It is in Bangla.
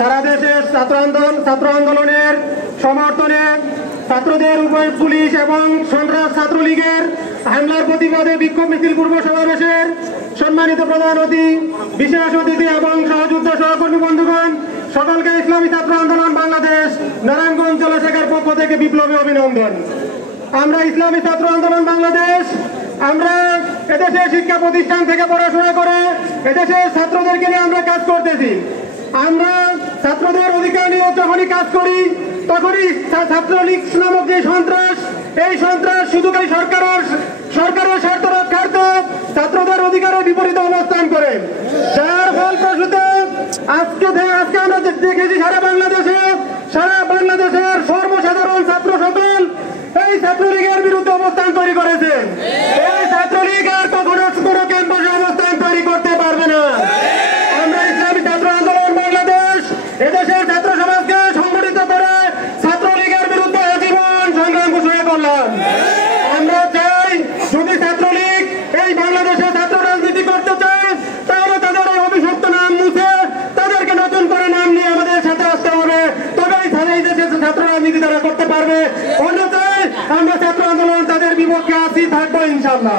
সারা দেশের ছাত্র আন্দোলনের সমর্থনে ছাত্রদের উপর পুলিশ এবং সন্ত্রাস ছাত্রলীগের হামলার প্রতিবাদে বিক্ষোভ মিছিল পূর্ব সমাবেশের সম্মানিত প্রধান অতিথি, বিশেষ অতিথি এবং সহযোদ্ধা সহকর্মী বন্ধুগণ, সকলকে ইসলামী ছাত্র আন্দোলন বাংলাদেশ নারায়ণগঞ্জ জেলা শাখার পক্ষ থেকে বিপ্লবী অভিনন্দন। আমরা ইসলামী ছাত্র আন্দোলন বাংলাদেশ আমরা এদেশের শিক্ষা প্রতিষ্ঠান থেকে পড়াশোনা করে এদেশের ছাত্রদেরকে নিয়ে আমরা কাজ করতেছি। আমরা ছাত্রদের অধিকার নিয়ে যখনই কাজ করি তখনই ছাত্রলীগ নামক যে সন্ত্রাস, এই সন্ত্রাস শুধু সরকারের স্বার্থ রক্ষার্থে ছাত্রদের অধিকারের বিপরীতে অবস্থান করে, যার ফলপ্রসূতে আজকে আমরা দেখেছি সারা বাংলাদেশের সর্বসাধারণ ছাত্র সকল এই ছাত্রলীগের বিরুদ্ধে অবস্থান তৈরি করেছে। এই ছাত্রলীগ আর কখনো কোনো ক্যাম্পাসে অবস্থান তৈরি করতে পারবে না। আমরা ইসলামী ছাত্র আন্দোলন বাংলাদেশ এদেশের ছাত্র সমাজকে সংগঠিত করে ছাত্রলীগের বিরুদ্ধে আজীবন সংগ্রাম ঘোষণা করলাম। আমরা চাই যদি ছাত্রলীগ এই বাংলাদেশে ছাত্র রাজনীতি করতে চায় তাহলে তাদের এই অভিশপ্ত নাম মুছে তাদেরকে নতুন করে নাম নিয়ে আমাদের সাথে আসতে হবে, তবেই এই দেশে ছাত্র রাজনীতি তারা করতে পারবে। অন্যথায় আমরা ছাত্র আন্দোলন তাদের বিপক্ষে আছি, থাকবো ইনশাআল্লাহ।